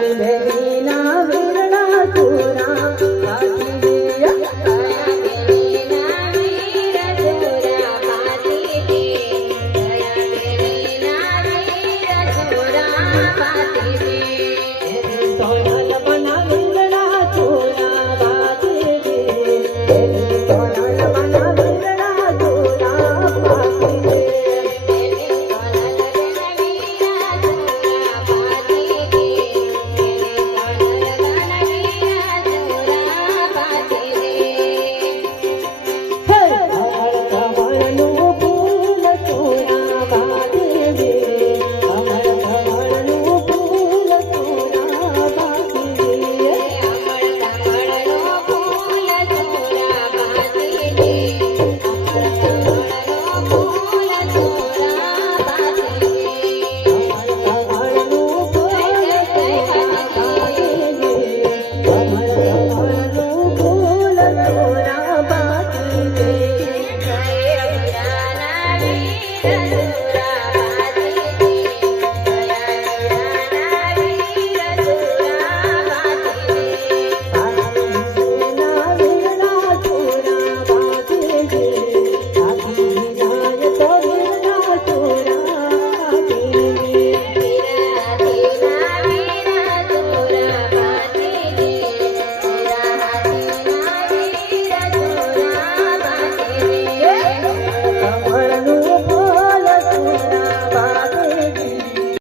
baby.